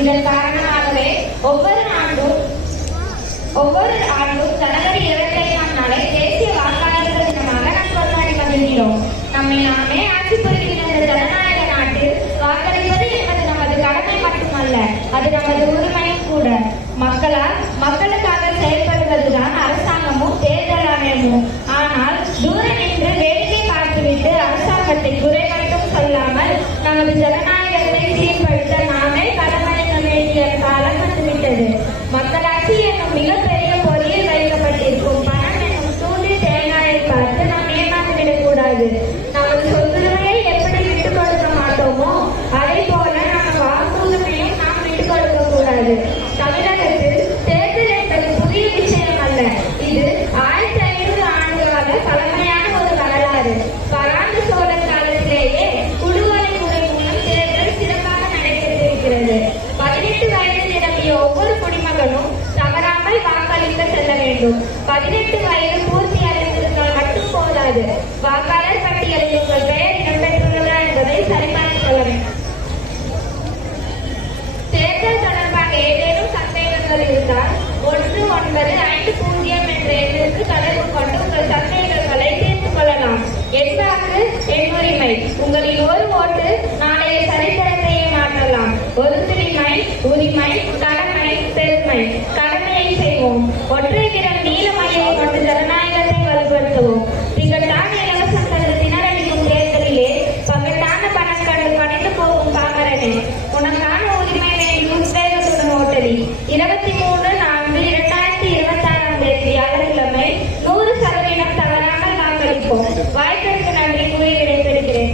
இதன் காரணமாகவே ஒவ்வொரு ஆண்டும் ஜனவரி 25ஆம் நாளை தேசிய வாக்காளர்கள் தினமாக நாம் கொண்டாடி வருகிறோம். நம்மை நாமே ஆட்சி புரிகின்ற இந்த ஜனநாயக நாட்டில் வாக்களிப்பது என்பது நமது கடமை மட்டுமல்ல, அது நமது உரிமையும் கூட. மக்களுக்காக செயல்படுவதுதான் அரசாங்கமும் தேர்தல் ஆணையமும். ஆனால் தூர நின்று வேடிக்கை பார்த்துவிட்டு அரசாங்கத்தை குறை மட்டும் சொல்லாமல் நமது ஜனநாயகத்தை சீர்படுத்த நாமே களமறிய வேண்டிய காலம் வந்துவிட்டது. மக்களாட்சி என்னும் மிகப்பெரிய பொறியில் வைக்கப்பட்டிருக்கும் பணம் என்னும் தூண்டி தேங்காயை பார்த்து நாம் ஏமாந்துவிடக் கூடாது. நமது சொத்துரிமையை எப்படி விட்டுக் கொடுக்க மாட்டோமோ அதே போல நம்ம வாக்குரிமையை நாம் விட்டுக் கொடுக்க கூடாது. தமிழகத்தில் தேர்தல் என்பது புதிய விஷயம் அல்ல. இது 1500 ஆண்டுகால பழமையான ஒரு வரலாறு. பராந்து சோழர் காலத்திலேயே குழுவலை முறை மூலம் தேர்தல் சிறப்பாக நடைபெற்றிருக்கிறது. 18 வயது நிரம்பிய ஒவ்வொரு குடிமகனும் தவறாமல் வாக்களிக்க செல்ல வேண்டும். 18 வயது பூர்த்தி அடைந்திருந்தால் மட்டும் போதாது, வாக்காளர் பட்டியலில் உங்கள் பெயர் இடம்பெற்றுள்ளதா என்பதை சரிபார்த்துக் கொள்ள வேண்டும். தேர்தல் தொடர்பாக ஏதேனும் சந்தேகங்கள் இருந்தால் 1950 என்ற எண்ணிற்கு தொடர்பு கொண்டு உங்கள் சந்தேகங்களை தீர்த்துக் கொள்ளலாம். என் வாக்கு என் உரிமை. உங்களின் ஒரு ஓட்டு நாளைய சரித்திரத்தையே மாற்றலாம். ஒருங்குரிமை, உரிமை, கடமை, பெருமை. கடமையை செய்வோம். ஒற்றை விரல் நீளமையை கொண்டு ஜனநாயகத்தை வலுப்படுத்துவோம். திகட்டான இலவச திணறடிக்கும் தேர்தலிலே பகட்டான பணம் கண்டு பணிந்து போகும் பாமரனே, உனக்கான உரிமை வேண்டி உத்வேகத்துடன் ஓட்டடி. 23/4/2026 வியாழக்கிழமை 100% தவறாமல் வாக்களிப்போம். வாய்ப்பிற்கு நன்றி கூறி விடைபெறுகிறேன்.